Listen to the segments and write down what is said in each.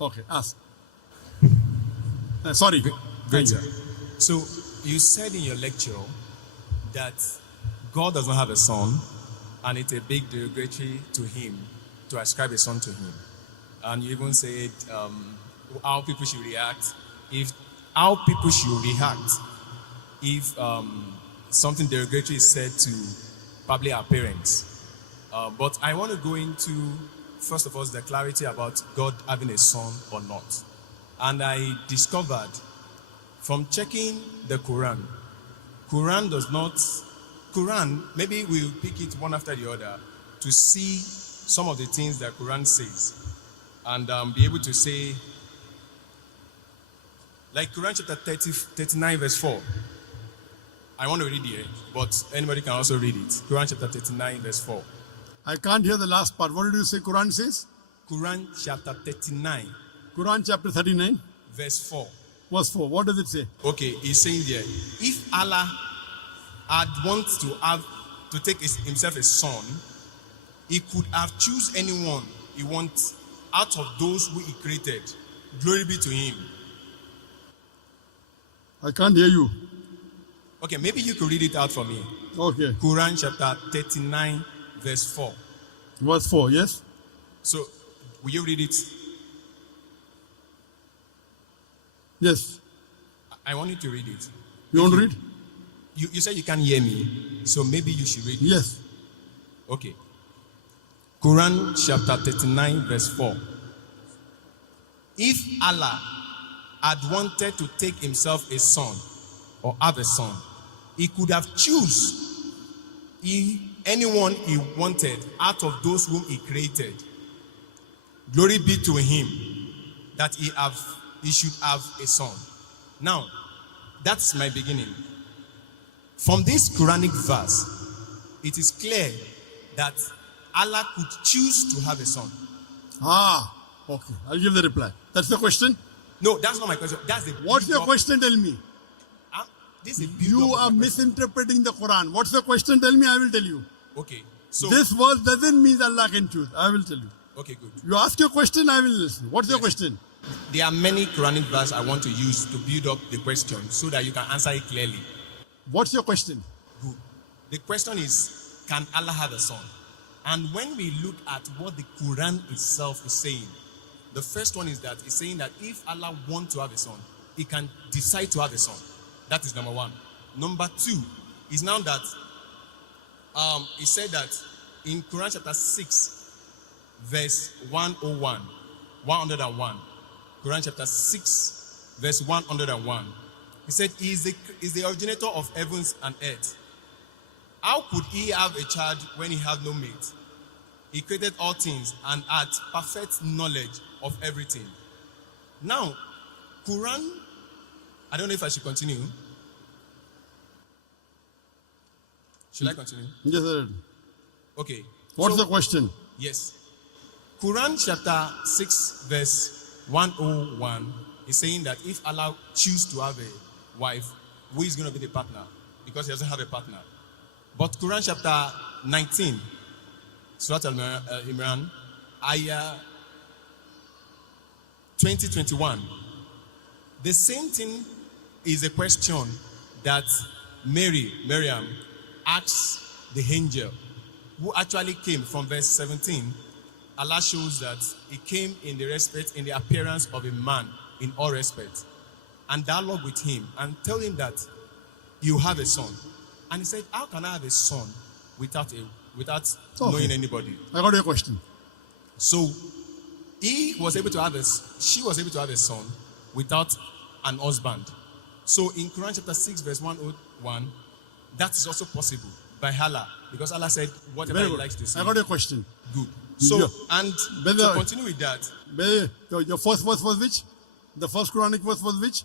Okay, ask. Sorry. Great, sir. So you said in your lecture that God does not have a son, and it's a big derogatory to him to ascribe a son to him. And you even said how people should react if something derogatory is said to probably our parents. But I want to go into first of all the clarity about God having a son or not. And I discovered from checking the Quran maybe we'll pick it one after the other to see some of the things that Quran says and be able to say, like Quran chapter 39 verse 4. I want to read it, but anybody can also read it. Quran chapter 39 verse 4. I can't hear the last part. What did you say Quran says? Quran chapter 39. Quran chapter 39. Verse 4. Verse 4. What does it say? Okay, he's saying there, if Allah had wanted to take himself a son, he could have choose anyone he wants out of those who he created. Glory be to him. I can't hear you. Okay, maybe you could read it out for me. Okay. Quran chapter 39 verse 4. Verse 4, yes? So, will you read it? Yes. I want you to read it. You want to read? You said you can't hear me, so maybe you should read it. Yes. Okay. Quran chapter 39 verse 4. If Allah had wanted to take himself a son or have a son, he could have choose anyone he wanted out of those whom he created. Glory be to him that he should have a son. Now, that's my beginning. From this Quranic verse, it is clear that Allah could choose to have a son. Okay. I'll give the reply. That's the question? No, that's not my question. That's the What's your question? Tell me. This is You are misinterpreting the Quran. What's the question? Tell me, I will tell you. Okay. So this verse doesn't mean Allah can choose. I will tell you. Okay, good. You ask your question, I will listen. What's your question? There are many Quranic verses I want to use to build up the question so that you can answer it clearly. What's your question? Good. The question is, can Allah have a son? And when we look at what the Quran itself is saying, the first one is that it's saying that if Allah wants to have a son, he can decide to have a son. That is number one. Number two is now that he said that in Quran chapter 6, verse 101, Quran chapter 6, verse 101, he said, he is the originator of heavens and earth. How could he have a child when he had no mate? He created all things and had perfect knowledge of everything. Now, Quran, I don't know if I should continue. Should I continue? Yes, sir. Okay. What's the question? Yes. Quran chapter 6 verse 101 is saying that if Allah chooses to have a wife, who is going to be the partner? Because he doesn't have a partner. But Quran chapter 19, Surah Al-Imran, ayah 2021. The same thing is a question that Miriam asks the angel, who actually came from verse 17. Allah shows that he came in the appearance of a man in all respect, and dialogue with him and tell him that you have a son. And he said, how can I have a son without knowing anybody? I got your question. So she was able to have a son without an husband. So in Quran chapter 6 verse 101, that is also possible by Allah, because Allah said whatever he likes to see. I got your question. Good. So, and to continue with that. Your first verse was which? The first Quranic verse was which?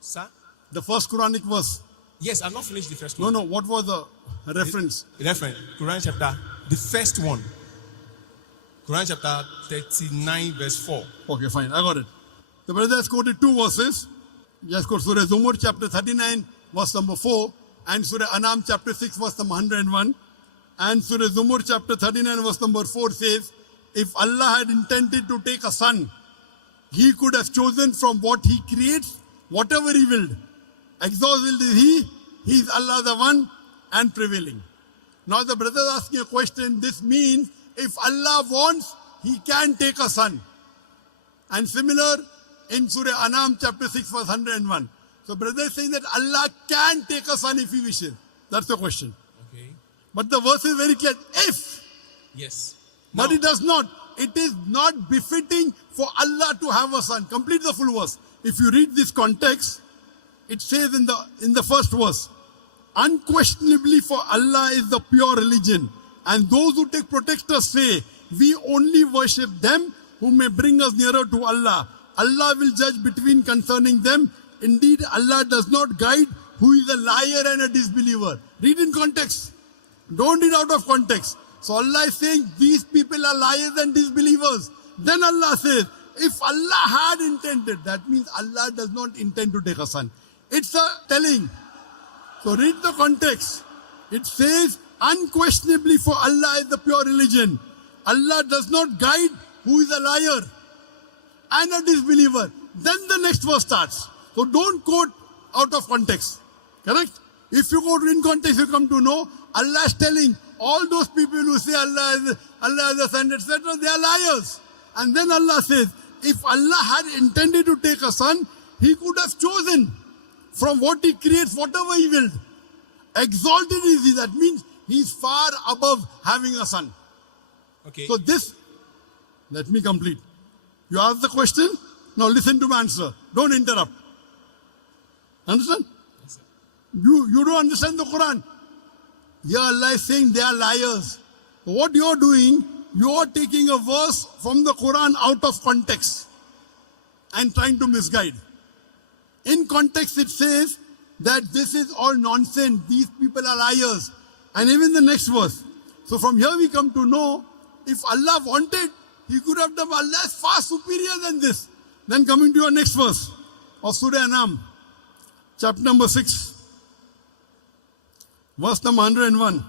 Sir? The first Quranic verse. Yes, I've not finished the first one. No, what was the reference? Quran chapter, the first one. Quran chapter 39 verse 4. Okay, fine, I got it. The brother has quoted two verses. He has quoted Surah Zumur chapter 39 verse number 4 and Surah Anam chapter 6 verse number 101. And Surah Zumur chapter 39 verse number 4 says, if Allah had intended to take a son, He could have chosen from what he creates, whatever he willed. Exalted is he is Allah the one and prevailing. Now the brother is asking a question. This means if Allah wants, he can take a son. And similar in Surah Anam chapter 6 verse 101. So brother is saying that Allah can take a son if he wishes. That's the question. Okay. But the verse is very clear. If. Yes. But Now, it does not. It is not befitting for Allah to have a son. Complete the full verse. If you read this context, it says in the first verse, unquestionably for Allah is the pure religion, and those who take protectors say, we only worship them who may bring us nearer to Allah. Allah will judge between concerning them. Indeed, Allah does not guide who is a liar and a disbeliever. Read in context. Don't read out of context. So Allah is saying these people are liars and disbelievers. Then Allah says, if Allah had intended, that means Allah does not intend to take a son. It's a telling. So read the context. It says, unquestionably for Allah is the pure religion. Allah does not guide who is a liar and a disbeliever. Then the next verse starts. So don't quote out of context. Correct? If you quote in context, you come to know Allah is telling all those people who say Allah is a son, etc., they are liars. And then Allah says, if Allah had intended to take a son, he could have chosen from what he creates, whatever he willed. Exalted is he. That means he's far above having a son. okay. So this, let me complete. You ask the question, now listen to my answer. Don't interrupt. Understand? Yes, sir. You don't understand the Quran. Here Allah is saying they are liars. So what you are doing, you are taking a verse from the Quran out of context and trying to misguide. In context it says that this is all nonsense. These people are liars. And even the next verse. So from here we come to know, if Allah wanted, he could have done. Allah is far superior than this. Then coming to your next verse of Surah Anam, chapter number 6. Verse number 101.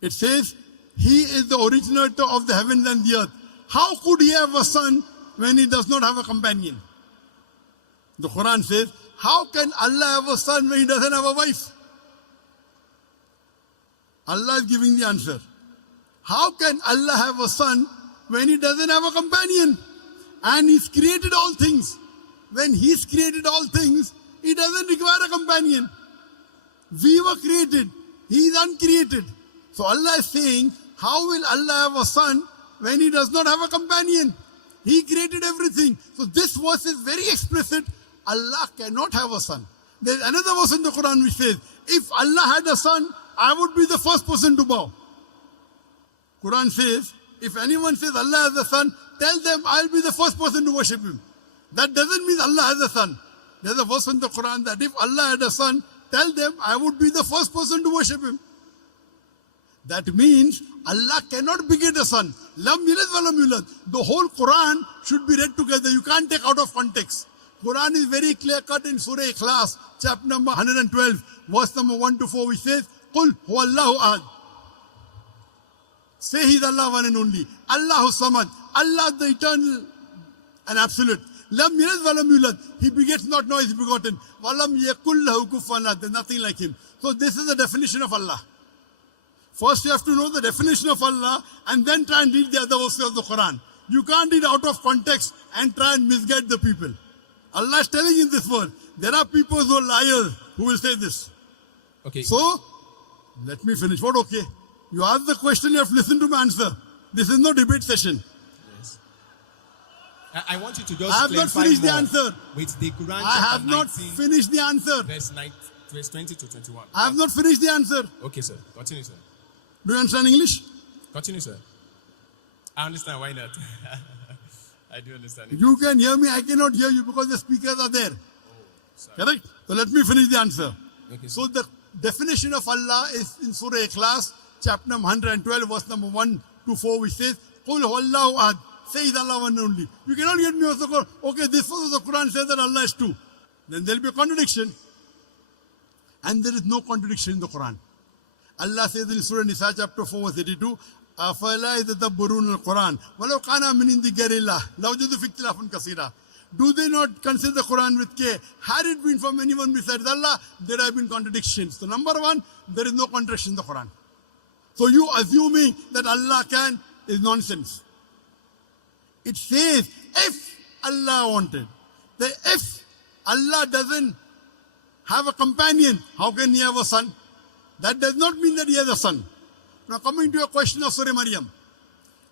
It says, he is the originator of the heavens and the earth. How could he have a son when he does not have a companion? The Quran says, how can Allah have a son when he doesn't have a wife? Allah is giving the answer. How can Allah have a son when he doesn't have a companion? And he's created all things. When he's created all things, he doesn't require a companion. We were created. He is uncreated. So Allah is saying, how will Allah have a son when he does not have a companion? He created everything. So this verse is very explicit. Allah cannot have a son. There's another verse in the Quran which says, if Allah had a son, I would be the first person to bow. Quran says, if anyone says Allah has a son, tell them I'll be the first person to worship him. That doesn't mean Allah has a son. There's a verse in the Quran that if Allah had a son, tell them I would be the first person to worship him. That means Allah cannot beget a son. Lam yalid wa lam yulad. The whole Quran should be read together. You can't take out of context. Quran is very clear cut in Surah Ikhlas, chapter number 112, verse number 1 to 4, which says, Qul huwallahu ahad. Say he's Allah one and only. Allahu samad. Allah the eternal and absolute. Lam yalid wa lam yulad. He begets not, nor is begotten. Wa lam yakul lahu kufuwan ahad. There's nothing like him. So this is the definition of Allah. First you have to know the definition of Allah and then try and read the other verses of the Quran. You can't read out of context and try and misguide the people. Allah is telling in this word, there are people who are liars who will say this. Okay. So, let me finish. What okay? You ask the question, you have to listen to my answer. This is no debate session. Yes. I want you to just I have not clarify finished the more answer. with the Quran I chapter have not 19, finished the answer. verse 20 to 21. I have not finished the answer. Okay, sir. Continue, sir. Do you understand English? Continue, sir. I understand. Why not? I do understand it. You can hear me, I cannot hear you because the speakers are there. Sorry. Correct? So let me finish the answer. Okay, So the definition of Allah is in Surah Ikhlas, chapter number 112, verse number 1 to 4, which says, Qul huwallahu ahad. Say is Allah one and only. You cannot get me also go, okay, this verse of the Quran says that Allah is two. Then there will be a contradiction. And there is no contradiction in the Quran. Allah says in Surah Nisa chapter 4 verse 82, أَفَلَا يَتَدَبَّرُونَ الْقُرْآنَ وَلَوْ كَانَ مِنْ عِنْدِ غَيْرِ اللَّهِ لَوَجَدُوا فِيهِ اخْتِلَافًا كَثِيرًا. Do they not consider the Quran with care? Had it been from anyone besides Allah, there have been contradictions. So number one, there is no contradiction in the Quran. So you assuming that Allah can is nonsense. It says, if Allah wanted. That if Allah doesn't have a companion, how can he have a son? That does not mean that he has a son. Now coming to a question of Surah Maryam.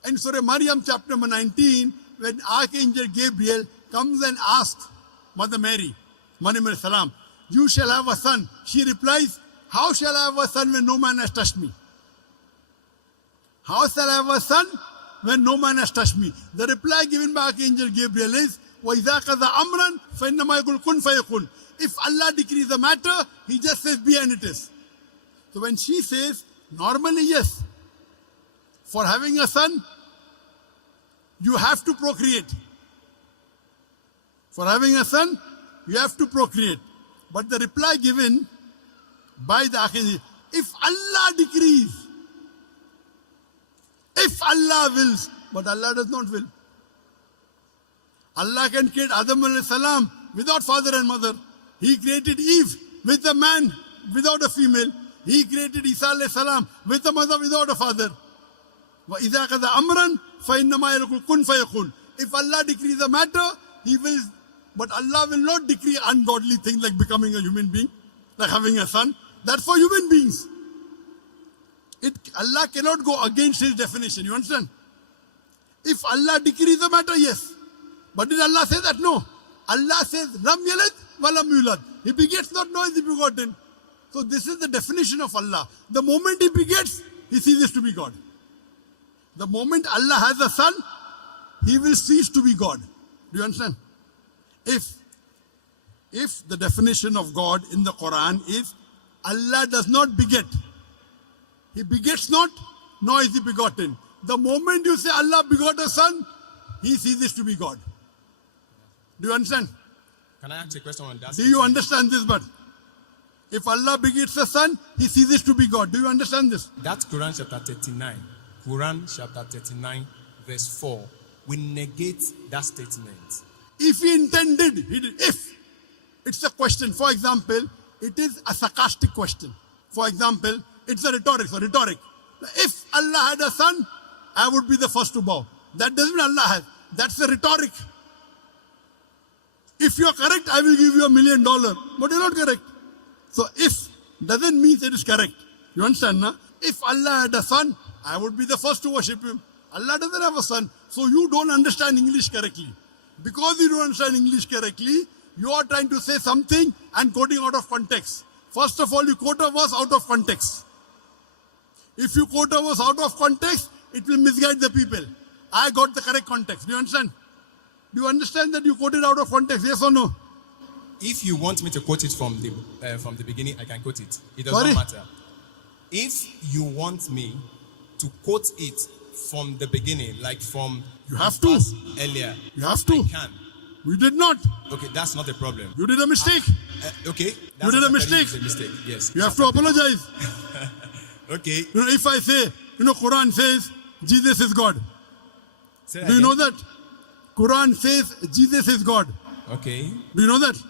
In Surah Maryam chapter number 19, when Archangel Gabriel comes and asks Mother Mary, Maryam salam, you shall have a son. She replies, how shall I have a son when no man has touched me? How shall I have a son when no man has touched me? The reply given by Archangel Gabriel is, وَإِذَا قَضَى أَمْرًا فَإِنَّمَا يَقُولُ كُنْ فَيَكُونُ. If Allah decrees a matter, He just says be and it is. So when she says, normally yes, for having a son, you have to procreate. For having a son, you have to procreate. But the reply given by the Archangel, if Allah decrees, if Allah wills, but Allah does not will. Allah can create Adam alayhi salam without father and mother. He created Eve with a man without a female. He created Isa alayhi salam with a mother without a father. وَإِذَا قَضَى أَمْرًا فَإِنَّمَا يَقُولُ كُنْ فَيَكُونُ. If Allah decrees a matter, He will, but Allah will not decree ungodly things like becoming a human being, like having a son. That's for human beings. Allah cannot go against His definition. You understand? If Allah decrees a matter, yes. But did Allah say that? No. Allah says, Lam yalid wa lam yulad. He begets not, nor is he begotten. So this is the definition of Allah. The moment He begets, He ceases to be God. The moment Allah has a son, He will cease to be God. Do you understand? If the definition of God in the Quran is Allah does not beget, He begets not, nor is He begotten. The moment you say Allah begot a son, He ceases to be God. Do you understand? Can I ask a question on that? Do you understand this? But if Allah begets a son, He ceases to be God. Do you understand this? That's Quran chapter 39. Quran chapter 39, verse 4. We negate that statement. If He intended, He did. If. It's a question. For example, it is a sarcastic question. For example, it's a rhetoric. So rhetoric. If Allah had a son, I would be the first to bow. That doesn't mean Allah has. That's a rhetoric. If you are correct, I will give you $1 million. But you're not correct. So if doesn't mean it is correct. You understand, na? If Allah had a son, I would be the first to worship Him. Allah doesn't have a son. So you don't understand English correctly. Because you don't understand English correctly, you are trying to say something and quoting out of context. First of all, you quote a verse out of context. If you quote a verse out of context, it will misguide the people. I got the correct context. Do you understand? Do you understand that you quoted out of context? Yes or no? If you want me to quote it from the beginning, I can quote it. It does Sorry? not matter. If you want me to quote it from the beginning, like from You have to. earlier, You have to. I can. We did not. Okay, that's not a problem. You did a mistake. Okay, You did a mistake. It's a mistake. Yes. You have to apologize. Okay. You know, if I say, Quran says Jesus is God. Say that Do you again. know that? Quran says Jesus is God. Okay. Do you know that?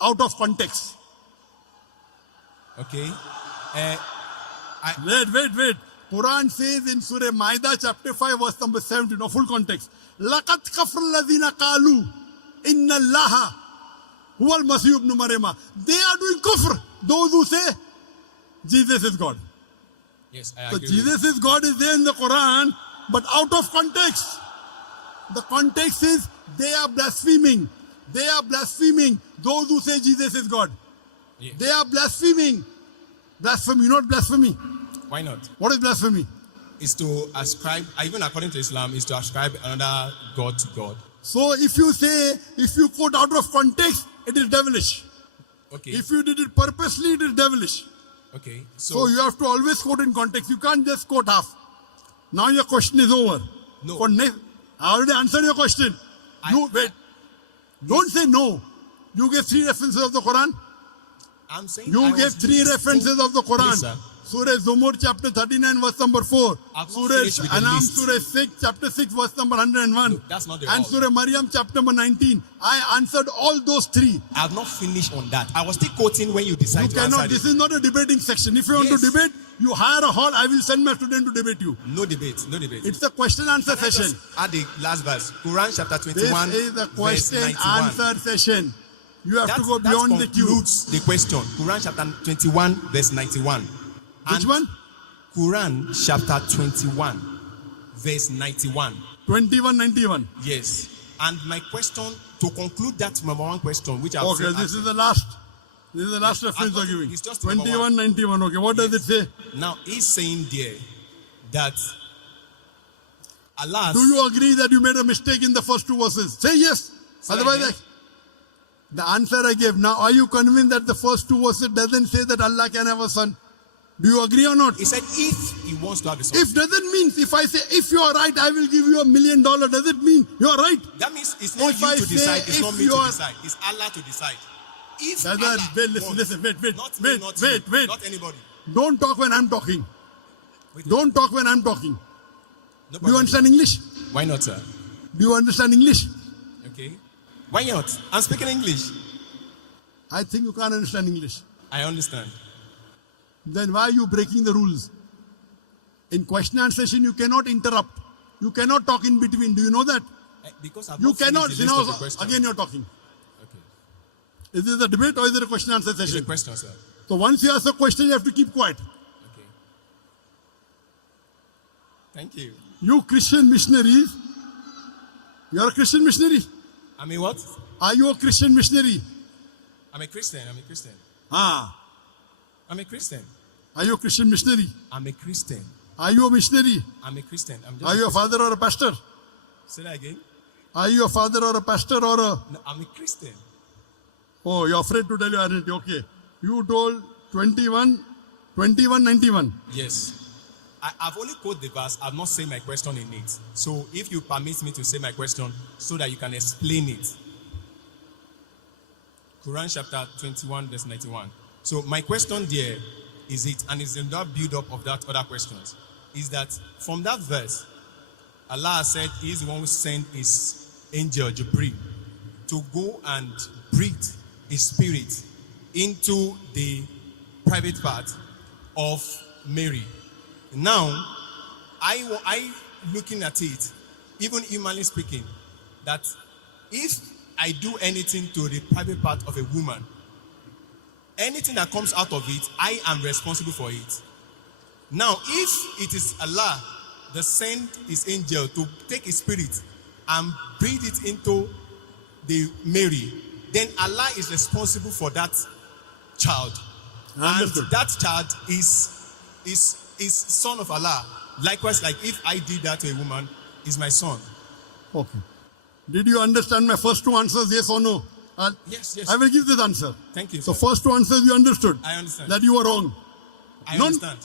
Out of context. Okay. Wait. Quran says in Surah Maida chapter 5 verse number 17, no full context. لَقَدْ كَفْرَ الَّذِينَ قَالُوا إِنَّ اللَّهَ هُوَ الْمَسِيحُ ابْنُ مَرْيَمَ. They are doing kufr. Those who say Jesus is God. Yes, I So agree. Jesus is God is there in the Quran, but out of context. The context is they are blaspheming. They are blaspheming. Those who say Jesus is God. Yes. They are blaspheming. Blasphemy, not blasphemy. Why not? What is blasphemy? Is to ascribe, even according to Islam, is to ascribe another God to God. So if you quote out of context, it is devilish. Okay. If you did it purposely, it is devilish. Okay. So you have to always quote in context. You can't just quote half. Now your question is over. No. I already answered your question. Wait. Don't say no. You gave 3 references of the Quran. I'm saying You I gave was 3 doing references so- of the Quran. Please, sir. Surah Zumur chapter 39 verse number 4. I've not Surah finished with the Anam list. Surah 6 chapter 6 verse number 101. No, that's not the And all. Surah Maryam chapter number 19. I answered all those three. I have not finished on that. I was still quoting when you You decide to cannot, answer this it. is not a debating section. If you want Yes. to debate, you hire a hall. I will send my student to debate you. No debate, no debate. It's a question answer Can I session. just add the last verse. Quran chapter This 21, is a verse question 91. answer session. You have to go That beyond the queue. concludes the question. Quran chapter 21, verse 91. Which And one? Quran chapter 21, verse 91. 2191. Yes. And my question, to conclude that number one question, which I've Okay, said this is the last. This is the last reference you're giving. It's just number 2191. Okay, what does it say? now he's saying there that Allah. Do you agree that you made a mistake in the first two verses? Say yes. Say Otherwise, again. the answer I gave. Now, are you convinced that the first two verses doesn't say that Allah can have a son? Do you agree or not? He said if he wants to have a son. If doesn't mean, if I say, if you are right, I will give you $1 million, does it mean you are right? That means it's not If you I to say decide, it's if not me you to are- decide. It's Allah to decide. If Brother, Allah wait, listen, wants, listen, wait, not me, not you, wait. not anybody. Don't talk when I'm talking. Wait, Don't talk when I'm talking. no Do you problem. understand English? Why not, sir? Do you understand English? Okay. Why not? I'm speaking English. I think you can't understand English. I understand. Then why are you breaking the rules? In question and answer session, you cannot interrupt. You cannot talk in between. Do you know that? Because I've You not finished cannot. the You list know, of the question. again you're talking. Okay. Is this a debate or is it a question and answer It's a session? question, sir. So once you ask a question, you have to keep quiet. Okay. Thank you. You Christian missionaries, you're a Christian missionary. I mean what? Are you a Christian missionary? I'm a Christian. I'm a Christian. Ah. I'm a Christian. Are you a Christian missionary? I'm a Christian. Are you a missionary? I'm a Christian. I'm just Are you a father or a pastor? Say that again. Are you a father or a pastor or a... No, I'm a Christian. Oh, you're afraid to tell your identity. Okay. You told 2191. Yes. I've only quoted the verse. I've not said my question in it. So if you permit me to say my question so that you can explain it. Quran chapter 21 verse 91. So my question there is it, and it's in that build up of that other questions, is that from that verse, Allah said he is the one who sent his angel Jibreel to go and breathe his spirit into the private part of Mary. Now, I looking at it, even humanly speaking, that if I do anything to the private part of a woman, anything that comes out of it, I am responsible for it. Now, if it is Allah that sent his angel to take his spirit and breathe it into the Mary, then Allah is responsible for that child. Understood. And that child is son of Allah. Likewise, like if I did that to a woman, is my son. Okay. Did you understand my first two answers, yes or no? Yes. I will give this answer. Thank you, So sir. first two answers you understood. I understand. That you were wrong. I None- understand.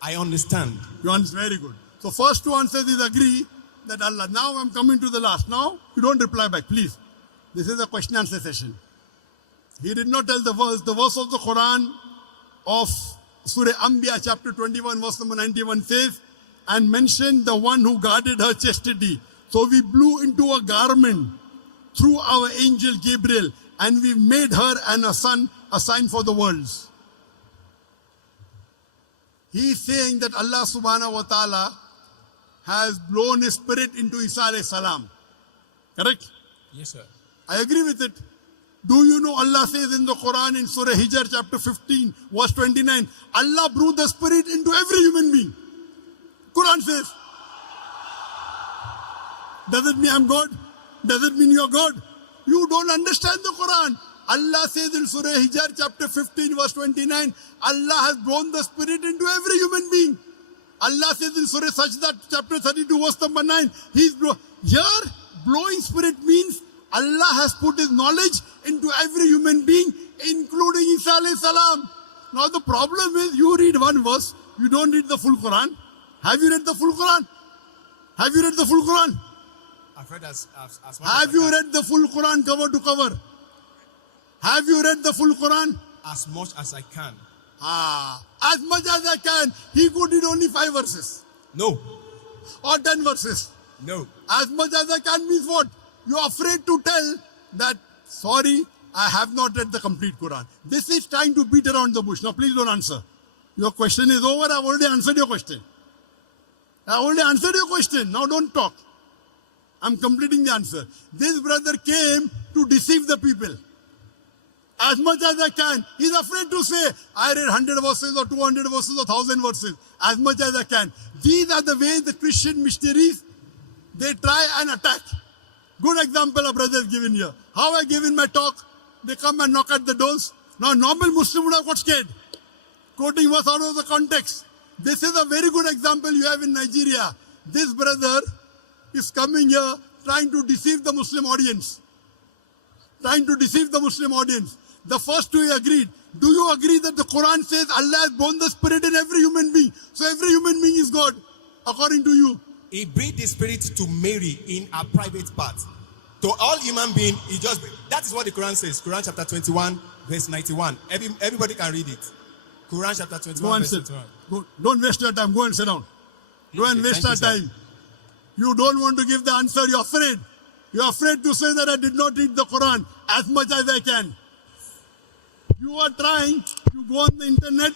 I understand. You understand? Very good. So first two answers is agree that Allah. Now I'm coming to the last. Now you don't reply back, please. This is a question answer session. He did not tell the verse. The verse of the Quran of Surah Anbiya chapter 21 verse number 91 says, and mentioned the one who guarded her chastity. So we blew into a garment through our angel Gabriel and we made her and a son a sign for the worlds. He is saying that Allah subhanahu wa ta'ala has blown his spirit into Isa alayhi salam. Correct? Yes, sir. I agree with it. Do you know Allah says in the Quran in Surah Hijr chapter 15 verse 29, Allah breathed the spirit into every human being. Quran says. Does it mean I'm God? Does it mean you're God? You don't understand the Quran. Allah says in Surah Hijr chapter 15 verse 29, Allah has blown the spirit into every human being. Allah says in Surah Sajda chapter 32 verse number 9, here blowing spirit means Allah has put his knowledge into every human being, including Isa alayhi salam. Now the problem is you read one verse, you don't read the full Quran. Have you read the full Quran? Have you read the full Quran? I've read as Have you read the full Quran cover to cover? Have you read the full Quran? as much as I can. As much as I can. He could read only 5 verses No. or 10 verses. No. As much as I can means what? You are afraid to tell that, sorry, I have not read the complete Quran. This is trying to beat around the bush. Now please don't answer. Your question is over. I've already answered your question. I already answered your question. Now don't talk. I'm completing the answer. This brother came to deceive the people. As much as I can. He's afraid to say, I read 100 verses or 200 verses or 1,000 verses. As much as I can. These are the ways the Christian missionaries, they try and attack. Good example a brother has given here. How I gave in my talk, they come and knock at the doors. Now normal Muslim would have got scared. Quoting verse out of the context. This is a very good example you have in Nigeria. This brother is coming here trying to deceive the Muslim audience. Trying to deceive the Muslim audience. The first two he agreed. Do you agree that the Quran says Allah has born the spirit in every human being? So every human being is God, according to you. He breathed the spirit to Mary in a private part. To all human beings, he just, that is what the Quran says. Quran chapter 21, verse 91. Everybody can read it. Quran chapter 21, verse 91. Go, don't waste your time. Go and sit down. Go and waste our time. You don't want to give the answer. You're afraid. You're afraid to say that I did not read the Quran as much as I can. You are trying to go on the internet,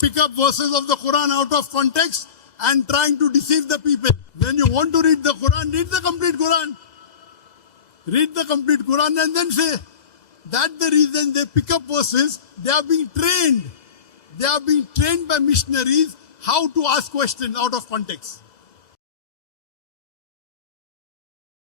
pick up verses of the Quran out of context and trying to deceive the people. When you want to read the Quran, read the complete Quran. Read the complete Quran and then say, that's the reason they pick up verses. They are being trained. They are being trained by missionaries how to ask questions out of context.